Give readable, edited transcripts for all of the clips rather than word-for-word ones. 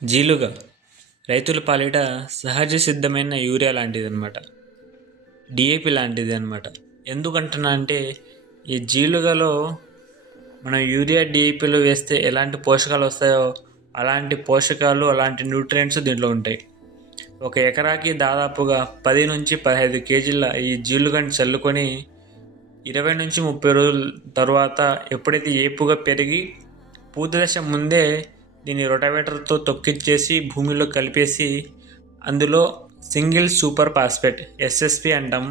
జీలుగ రైతుల పాలిట సహజ సిద్ధమైన యూరియా లాంటిదన్నమాట. డిఏపి లాంటిది అనమాట. ఎందుకంటున్నా అంటే ఈ జీలుగలో మనం యూరియా డిఏపిలు వేస్తే ఎలాంటి పోషకాలు వస్తాయో అలాంటి పోషకాలు అలాంటి న్యూట్రియంట్స్ దీంట్లో ఉంటాయి. ఒక ఎకరాకి దాదాపుగా 10 నుంచి 15 కేజీల ఈ జీలుగని చల్లుకొని 20 నుంచి 30 రోజుల తర్వాత ఎప్పుడైతే ఏపుగా పెరిగి పూత దశ ముందే దీన్ని రొటావేటర్తో తొక్కిచ్చేసి భూమిలో కలిపేసి అందులో సింగిల్ సూపర్ ఫాస్ఫేట్ ఎస్ఎస్పి అంటాం,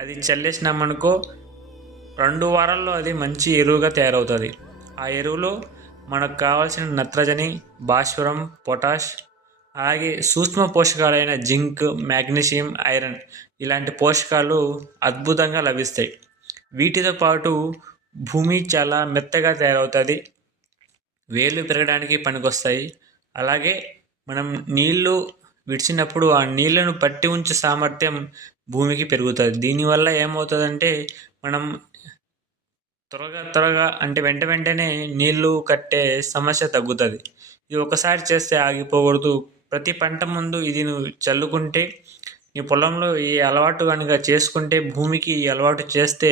అది చల్లేసినామనుకో 2 వారాల్లో అది మంచి ఎరువుగా తయారవుతుంది. ఆ ఎరువులో మనకు కావాల్సిన నత్రజని, భాస్వరం, పొటాష్, అలాగే సూక్ష్మ పోషకాలైన జింక్, మాగ్నీషియం, ఐరన్ ఇలాంటి పోషకాలు అద్భుతంగా లభిస్తాయి. వీటితో పాటు భూమి చాలా మెత్తగా తయారవుతుంది, వేర్లు పెరగడానికి పనికొస్తాయి. అలాగే మనం నీళ్లు విడిచినప్పుడు ఆ నీళ్లను పట్టి ఉంచే సామర్థ్యం భూమికి పెరుగుతుంది. దీనివల్ల ఏమవుతుందంటే మనం త్వరగా అంటే వెంటనే నీళ్లు కట్టే సమస్య తగ్గుతుంది. ఇది ఒకసారి చేస్తే ఆగిపోకూడదు. ప్రతి పంట ముందు ఇది నువ్వు చల్లుకుంటే, నీ పొలంలో ఈ అలవాటు కనుక చేసుకుంటే, భూమికి ఈ అలవాటు చేస్తే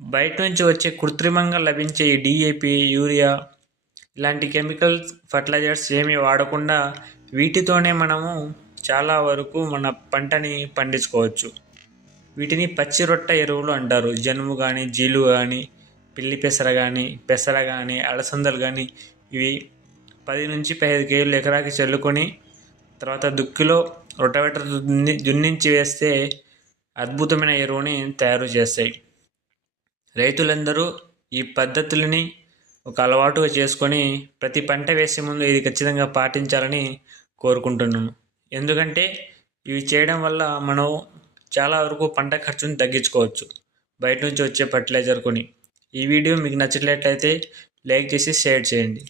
బయట నుంచి వచ్చే కృత్రిమంగా లభించే ఈ డిఏపి, యూరియా ఇలాంటి కెమికల్స్ ఫర్టిలైజర్స్ ఏమీ వాడకుండా వీటితోనే మనము చాలా వరకు మన పంటని పండించుకోవచ్చు. వీటిని పచ్చి రొట్ట ఎరువులు అంటారు. జనుము కానీ, జీలు కానీ, పిల్లి పెసర కానీ, అలసందలు కానీ ఇవి 10 నుంచి 15 కేజీలు ఎకరాకి చల్లుకొని తర్వాత దుక్కిలో రొటావేటర్ దున్నించి వేస్తే అద్భుతమైన ఎరువుని తయారు చేస్తాయి. రైతులందరూ ఈ పద్ధతులని ఒక అలవాటుగా చేసుకొని ప్రతి పంట వేసే ముందు ఇది ఖచ్చితంగా పాటించాలని కోరుకుంటున్నాను. ఎందుకంటే ఇవి చేయడం వల్ల మనం చాలా వరకు పంట ఖర్చుని తగ్గించుకోవచ్చు బయట నుంచి వచ్చే ఫర్టిలైజర్ కొని. ఈ వీడియో మీకు నచ్చినట్లయితే లైక్ చేసి షేర్ చేయండి.